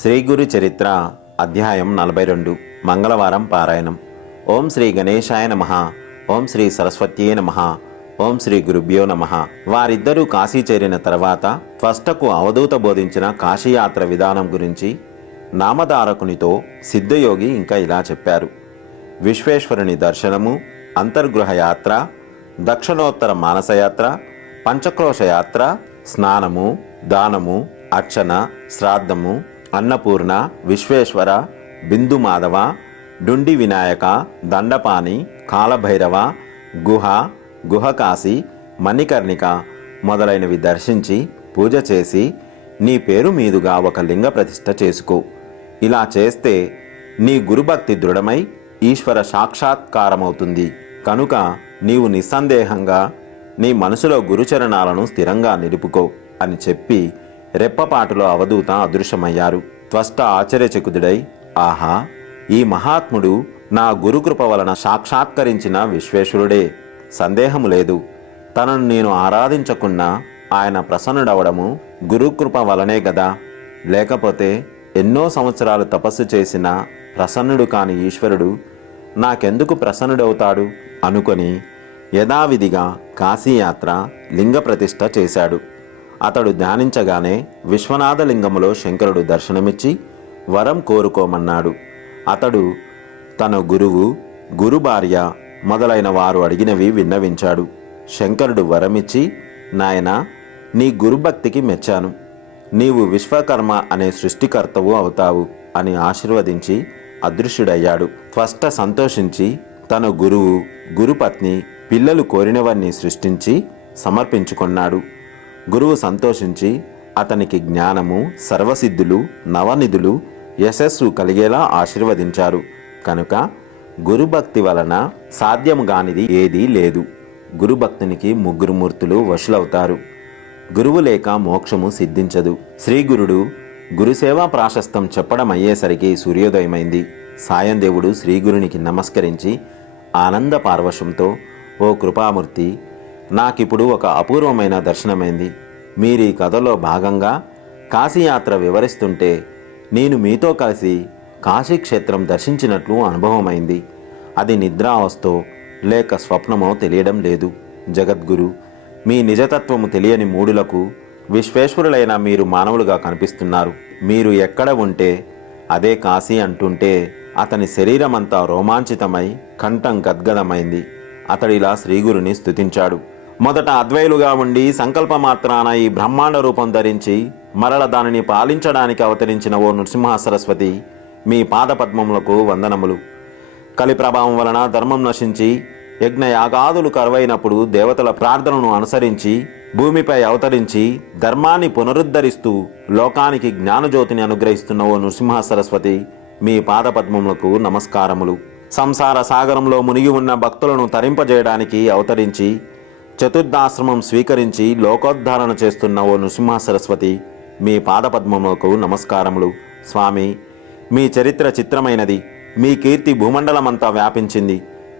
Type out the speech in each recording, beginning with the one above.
శ్రీ గురు చరిత్ర అధ్యాయం 42 మంగళవారం పారాయణం. ఓం శ్రీ గణేశాయ నమః. ఓం శ్రీ సరస్వత్యే నమః. ఓం శ్రీ గురుభ్యో నమః. వారిద్దరూ కాశీ చేరిన తర్వాత త్వష్టకు అవధూత బోధించిన కాశీయాత్ర విధానం గురించి నామధారకునితో సిద్ధయోగి ఇంకా ఇలా చెప్పారు. విశ్వేశ్వరుని దర్శనము, అంతర్గృహ యాత్ర, దక్షిణోత్తర మానసయాత్ర, పంచక్రోశ యాత్ర, స్నానము, దానము, అర్చన, శ్రాద్ధము, అన్నపూర్ణ, విశ్వేశ్వర, బిందు మాధవ, డుండి వినాయక, దండపాని, కాలభైరవ, గుహ, గుహకాశి, మణికర్ణిక మొదలైనవి దర్శించి పూజ చేసి నీ పేరు మీదుగా ఒక లింగ ప్రతిష్ఠ చేసుకో. ఇలా చేస్తే నీ గురుభక్తి దృఢమై ఈశ్వర సాక్షాత్కారమవుతుంది. కనుక నీవు నిస్సందేహంగా నీ మనసులో గురుచరణాలను స్థిరంగా నిలుపుకో అని చెప్పి రెప్పపాటులో అవధూత అదృశ్యమయ్యారు. త్వష్ట ఆశ్చర్యచకితుడై, ఆహా, ఈ మహాత్ముడు నా గురుకృప వలన సాక్షాత్కరించిన విశ్వేశ్వరుడే, సందేహము లేదు. తనను నేను ఆరాధించకున్నా ఆయన ప్రసన్నుడవడము గురుకృప వలనే గదా, లేకపోతే ఎన్నో సంవత్సరాలు తపస్సు చేసిన ప్రసన్నుడు కాని ఈశ్వరుడు నాకెందుకు ప్రసన్నుడవుతాడు అనుకొని యథావిధిగా కాశీయాత్ర లింగ ప్రతిష్ఠ చేశాడు. అతడు ధ్యానించగానే విశ్వనాథలింగములో శంకరుడు దర్శనమిచ్చి వరం కోరుకోమన్నాడు. అతడు తన గురువు, గురు భార్య మొదలైన వారు అడిగినవి విన్నవించాడు. శంకరుడు వరమిచ్చి, నాయనా, నీ గురుభక్తికి మెచ్చాను. నీవు విశ్వకర్మ అనే సృష్టికర్తవు అవుతావు అని ఆశీర్వదించి అదృశ్యుడయ్యాడు. త్వష్ట సంతోషించి తన గురువు, గురుపత్ని, పిల్లలు కోరినవన్నీ సృష్టించి సమర్పించుకున్నాడు. గురువు సంతోషించి అతనికి జ్ఞానము, సర్వసిద్ధులు, నవనిధులు, యశస్సు కలిగేలా ఆశీర్వదించారు. కనుక గురుభక్తి వలన సాధ్యము గానిది ఏదీ లేదు. గురుభక్తునికి ముగ్గురు మూర్తులు వశులవుతారు. గురువు లేక మోక్షము సిద్ధించదు. శ్రీగురుడు గురుసేవా ప్రాశస్తం చెప్పడం అయ్యేసరికి సూర్యోదయమైంది. సాయందేవుడు శ్రీగురునికి నమస్కరించి ఆనంద పార్వశంతో, ఓ కృపామూర్తి, నాకిప్పుడు ఒక అపూర్వమైన దర్శనమైంది. మీరీ కథలో భాగంగా కాశీయాత్ర వివరిస్తుంటే నేను మీతో కలిసి కాశీక్షేత్రం దర్శించినట్లు అనుభవమైంది. అది నిద్రావస్థో లేక స్వప్నమో తెలియడం లేదు. జగద్గురు, మీ నిజతత్వము తెలియని మూడులకు విశ్వేశ్వరులైన మీరు మానవులుగా కనిపిస్తున్నారు. మీరు ఎక్కడ ఉంటే అదే కాశీ అంటుంటే అతని శరీరమంతా రోమాంచితమై కంఠం గద్గదమైంది. అతడిలా శ్రీగురుని స్తుతించాడు. మొదట అద్వైలుగా ఉండి సంకల్ప మాత్రాన ఈ బ్రహ్మాండ రూపం ధరించి మరల దానిని పాలించడానికి అవతరించిన ఓ నృసింహ సరస్వతి, మీ పాదపద్మములకు వందనములు. కలి ప్రభావం వలన ధర్మం నశించి యజ్ఞయాగాదులు కరువైనప్పుడు దేవతల ప్రార్థనను అనుసరించి భూమిపై అవతరించి ధర్మాన్ని పునరుద్ధరిస్తూ లోకానికి జ్ఞానజ్యోతిని అనుగ్రహిస్తున్న ఓ నృసింహ సరస్వతి, మీ పాదపద్మములకు నమస్కారములు. సంసార సాగరంలో మునిగి ఉన్న భక్తులను తరింపజేయడానికి అవతరించి చతుర్థాశ్రమం స్వీకరించి లోకోద్ధారణ చేస్తున్న ఓ నృసింహ సరస్వతి, మీ పాదపద్మములకు నమస్కారములు. స్వామి, మీ చరిత్ర చిత్రమైనది. మీ కీర్తి భూమండలమంతా వ్యాపించింది.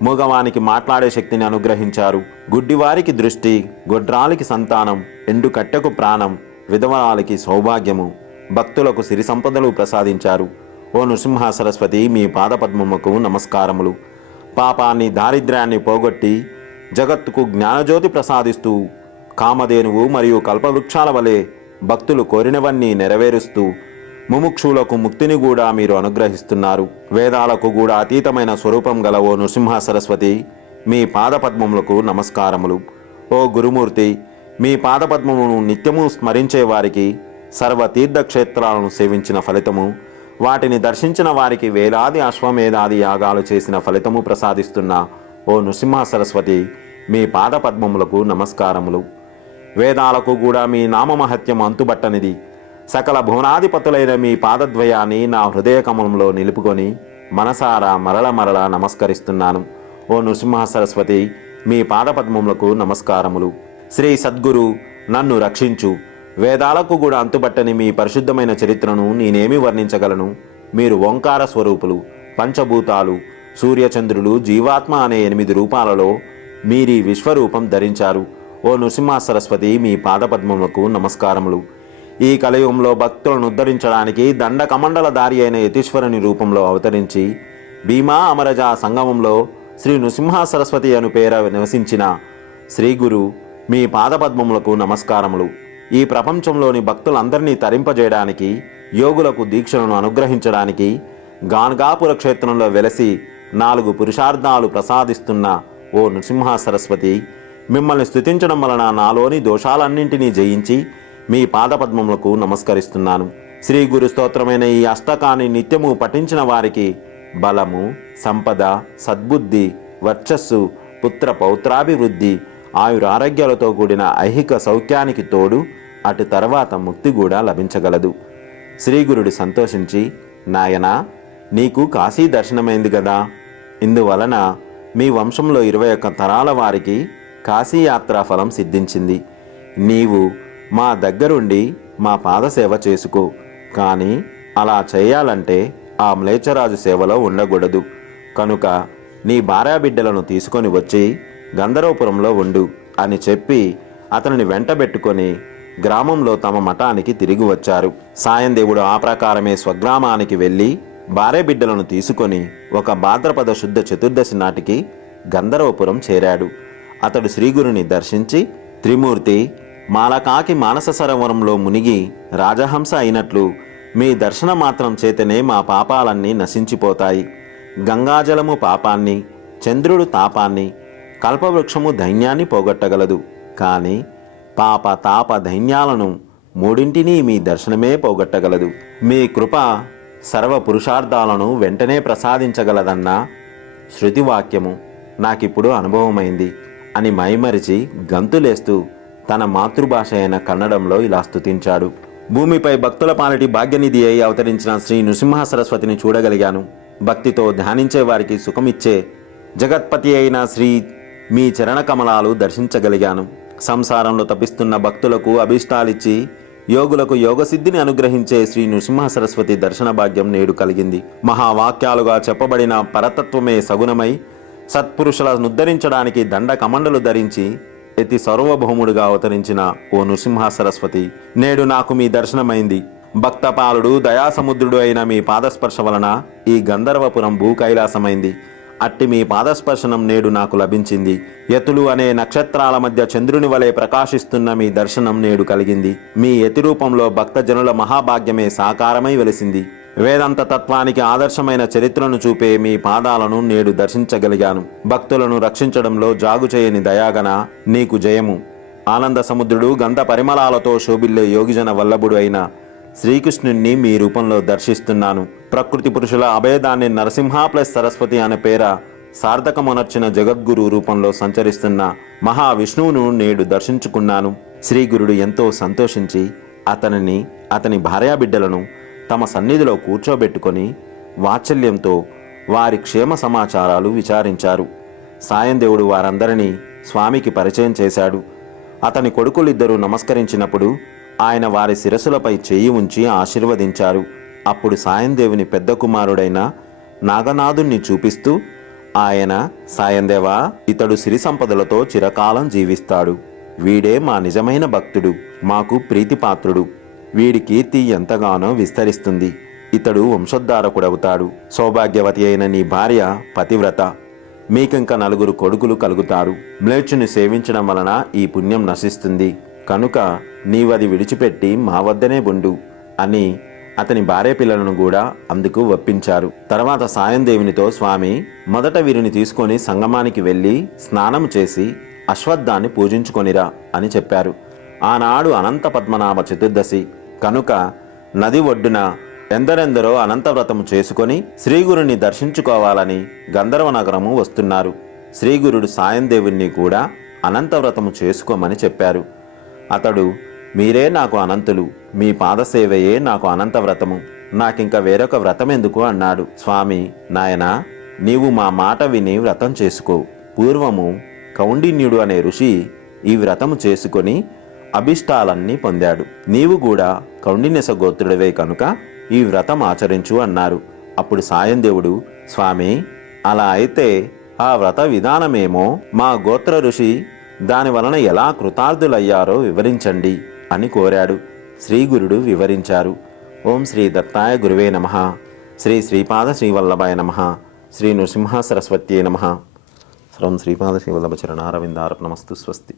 మూగవానికి మాట్లాడే శక్తిని అనుగ్రహించారు. గుడ్డివారికి దృష్టి, గొడ్రాలికి సంతానం, ఎండు కట్టెకు ప్రాణం, విధవరాలికి సౌభాగ్యము, భక్తులకు సిరి సంపదలు ప్రసాదించారు. ఓ నృసింహ సరస్వతి, మీ పాదపద్మములకు నమస్కారములు. పాపాన్ని, దారిద్ర్యాన్ని పోగొట్టి జగత్తుకు జ్ఞానజ్యోతి ప్రసాదిస్తూ కామధేనువు మరియు కల్పవృక్షాల వలె భక్తులు కోరినవన్నీ నెరవేరుస్తూ ముముక్షులకు ముక్తిని కూడా మీరు అనుగ్రహిస్తున్నారు. వేదాలకు కూడా అతీతమైన స్వరూపం గల ఓ నృసింహ సరస్వతి, మీ పాదపద్మములకు నమస్కారములు. ఓ గురుమూర్తి, మీ పాదపద్మమును నిత్యము స్మరించే వారికి సర్వ తీర్థక్షేత్రాలను సేవించిన ఫలితము, వాటిని దర్శించిన వారికి వేలాది అశ్వమేధాది యాగాలు చేసిన ఫలితము ప్రసాదిస్తున్న ఓ నృసింహ సరస్వతి, మీ పాదపద్మములకు నమస్కారములు. వేదాలకు కూడా మీ నామమహత్యం అంతుబట్టనిది. సకల భువనాధిపతులైన మీ పాదద్వయాన్ని నా హృదయ కమలంలో నిలుపుకొని మనసారా మరల నమస్కరిస్తున్నాను. ఓ నృసింహ సరస్వతి, మీ పాదపద్మములకు నమస్కారములు. శ్రీ సద్గురు, నన్ను రక్షించు. వేదాలకు కూడా అంతుబట్టని మీ పరిశుద్ధమైన చరిత్రను నేనేమి వర్ణించగలను? మీరు ఓంకార స్వరూపులు, పంచభూతాలు, సూర్యచంద్రులు, జీవాత్మ అనే 8 రూపాలలో మీరీ విశ్వరూపం ధరించారు. ఓ నృసింహ సరస్వతి, మీ పాదపద్మములకు నమస్కారములు. ఈ కలియుగంలో భక్తులను ఉద్ధరించడానికి దండకమండలధారి అయిన యతీశ్వరుని రూపంలో అవతరించి భీమా అమరజ సంగమంలో శ్రీ నృసింహ సరస్వతి అను పేర నివసించిన శ్రీ గురు మీ పాదపద్మములకు నమస్కారములు. ఈ ప్రపంచంలోని భక్తులందరినీ తరింపజేయడానికి, యోగులకు దీక్షలను అనుగ్రహించడానికి గాన్గాపుర క్షేత్రంలో వెలసి 4 పురుషార్థాలు ప్రసాదిస్తున్న ఓ నృసింహ సరస్వతి, మిమ్మల్ని స్తుతించడం వలన నాలోని దోషాలన్నింటినీ జయించి మీ పాదపద్మములకు నమస్కరిస్తున్నాను. శ్రీ గురు స్తోత్రమైన ఈ అష్టకాన్ని నిత్యము పఠించిన వారికి బలము, సంపద, సద్బుద్ధి, వర్చస్సు, పుత్ర పౌత్రాభివృద్ధి, ఆయురారోగ్యాలతో కూడిన ఐహిక సౌఖ్యానికి తోడు అటు తర్వాత ముక్తి కూడా లభించగలదు. శ్రీగురుడు సంతోషించి, నాయనా, నీకు కాశీ దర్శనమైంది కదా, ఇందువలన మీ వంశంలో 21 తరాల వారికి కాశీయాత్రా ఫలం సిద్ధించింది. నీవు మా దగ్గరుండి మా పాదసేవ చేసుకో. కానీ అలా చేయాలంటే ఆ మ్లేచ్ఛరాజు సేవలో ఉండకూడదు. కనుక నీ భార్యాబిడ్డలను తీసుకొని వచ్చి గంధర్వపురంలో ఉండు అని చెప్పి అతనిని వెంటబెట్టుకొని గ్రామంలో తమ మఠానికి తిరిగి వచ్చారు. సాయందేవుడు ఆ ప్రకారమే స్వగ్రామానికి వెళ్ళి భార్యాబిడ్డలను తీసుకొని ఒక భాద్రపద శుద్ధ చతుర్దశి నాటికి గంధర్వపురం చేరాడు. అతడు శ్రీగురుని దర్శించి, త్రిమూర్తి, మాలకాకి మానస సరోవరంలో మునిగి రాజహంస అయినట్లు మీ దర్శన మాత్రం చేతనే మా పాపాలన్నీ నశించిపోతాయి. గంగాజలము పాపాన్ని, చంద్రుడు తాపాన్ని, కల్పవృక్షము దైన్యాన్ని పోగొట్టగలదు. కానీ పాప తాప దైన్యాలను మూడింటినీ మీ దర్శనమే పోగొట్టగలదు. మీ కృప సర్వ పురుషార్థాలను వెంటనే ప్రసాదించగలదన్న శృతివాక్యము నాకిప్పుడు అనుభవమైంది అని మైమరిచి గంతులేస్తూ తన మాతృభాష అయిన కన్నడంలో ఇలా స్తుతించాడు. భూమిపై భక్తుల పాలిటి భాగ్యనిధి అయి అవతరించిన శ్రీ నృసింహ సరస్వతిని చూడగలిగాను. భక్తితో ధ్యానించే వారికి సుఖమిచ్చే జగత్పతి అయిన శ్రీ మీ చరణ కమలాలు దర్శించగలిగాను. సంసారంలో తపిస్తున్న భక్తులకు అభీష్టాలిచ్చి యోగులకు యోగసిద్ధిని అనుగ్రహించే శ్రీ నృసింహ సరస్వతి దర్శన భాగ్యం నేడు కలిగింది. మహావాక్యాలుగా చెప్పబడిన పరతత్వమే సగుణమై సత్పురుషులను ఉద్ధరించడానికి దండ కమండలు ధరించి ఎతి సర్వభౌముడుగా అవతరించిన ఓ నృసింహ సరస్వతి, నేడు నాకు మీ దర్శనమైంది. భక్తపాలుడు దయాసముద్రుడు అయిన మీ పాదస్పర్శ వలన ఈ గంధర్వపురం భూకైలాసమైంది. అట్టి మీ పాదస్పర్శనం నేడు నాకు లభించింది. యతులు అనే నక్షత్రాల మధ్య చంద్రుని వలె ప్రకాశిస్తున్న మీ దర్శనం నేడు కలిగింది. మీ యతి రూపంలో భక్తజనుల మహాభాగ్యమే సాకారమై వెలిసింది. వేదాంత తత్వానికి ఆదర్శమైన చరిత్రను చూపే మీ పాదాలను నేడు దర్శించగలిగాను. భక్తులను రక్షించడంలో జాగు చేయని దయాగన నీకు జయము. ఆనంద సముద్రుడు గంధ పరిమళాలతో శోభిల్లే యోగిజన వల్లభుడు అయిన శ్రీకృష్ణుణ్ణి మీ రూపంలో దర్శిస్తున్నాను. ప్రకృతి పురుషుల అభేదాన్ని నరసింహ ప్లస్ సరస్వతి అనే పేర సార్థకమునర్చిన జగద్గురు రూపంలో సంచరిస్తున్న మహావిష్ణువును నేడు దర్శించుకున్నాను. శ్రీగురుడు ఎంతో సంతోషించి అతనిని, అతని భార్యాబిడ్డలను తమ సన్నిధిలో కూర్చోబెట్టుకొని వాత్సల్యంతో వారి క్షేమ సమాచారాలు విచారించారు. సాయందేవుడు వారందరినీ స్వామికి పరిచయం చేశాడు. అతని కొడుకులిద్దరూ నమస్కరించినప్పుడు ఆయన వారి శిరస్సులపై చెయ్యి ఉంచి ఆశీర్వదించారు. అప్పుడు సాయందేవుని పెద్ద కుమారుడైన నాగనాథుణ్ణి చూపిస్తూ ఆయన, సాయందేవా, ఇతడు సిరి సంపదలతో చిరకాలం జీవిస్తాడు. వీడే మా నిజమైన భక్తుడు, మాకు ప్రీతిపాత్రుడు. వీడి కీర్తి ఎంతగానో విస్తరిస్తుంది. ఇతడు వంశోద్ధారకుడవుతాడు. సౌభాగ్యవతి అయిన నీ భార్య పతివ్రత. మీకింక 4 కొడుకులు కలుగుతారు. మ్లేచ్చుని సేవించడం వలన ఈ పుణ్యం నశిస్తుంది. కనుక నీవది విడిచిపెట్టి మా వద్దనే ఉండు అని అతని భార్య పిల్లలను కూడా అందుకు ఒప్పించారు. తర్వాత సాయందేవునితో, స్వామి, మొదట వీరిని తీసుకొని సంగమానికి వెళ్ళి స్నానం చేసి అశ్వత్థాన్ని పూజించుకొనిరా అని చెప్పారు. ఆనాడు అనంత పద్మనాభ చతుర్దశి కనుక నది ఒడ్డున ఎందరెందరో అనంతవ్రతము చేసుకొని శ్రీగురుని దర్శించుకోవాలని గంధర్వ నగరము వస్తున్నారు. శ్రీగురుడు సాయందేవుణ్ణి కూడా అనంతవ్రతము చేసుకోమని చెప్పారు. అతడు, మీరే నాకు అనంతులు, మీ పాదసేవయే నాకు అనంతవ్రతము, నాకింక వేరొక వ్రతమెందుకు అన్నాడు. స్వామి, నాయనా, నీవు మా మాట విని వ్రతం చేసుకో. పూర్వము కౌండిన్యుడు అనే ఋషి ఈ వ్రతము చేసుకొని అభిష్టాలన్నీ పొందాడు. నీవు కూడా కౌండిన్యస గోత్రుడివే కనుక ఈ వ్రతం ఆచరించు అన్నారు. అప్పుడు సాయందేవుడు, స్వామి, అలా అయితే ఆ వ్రత విధానమేమో మా గోత్ర ఋషి దాని వలన ఎలా కృతార్థులయ్యారో వివరించండి అని కోరాడు. శ్రీ గురుడు వివరించారు. ఓం శ్రీ దత్తాయ గురువే నమః. శ్రీ శ్రీపాద శ్రీవల్లభాయ నమః. శ్రీ నృసింహ సరస్వత్యే నమః. శ్రీపాద శ్రీవల్లభ చరణారవిందార్పణమస్తు. స్వస్తి.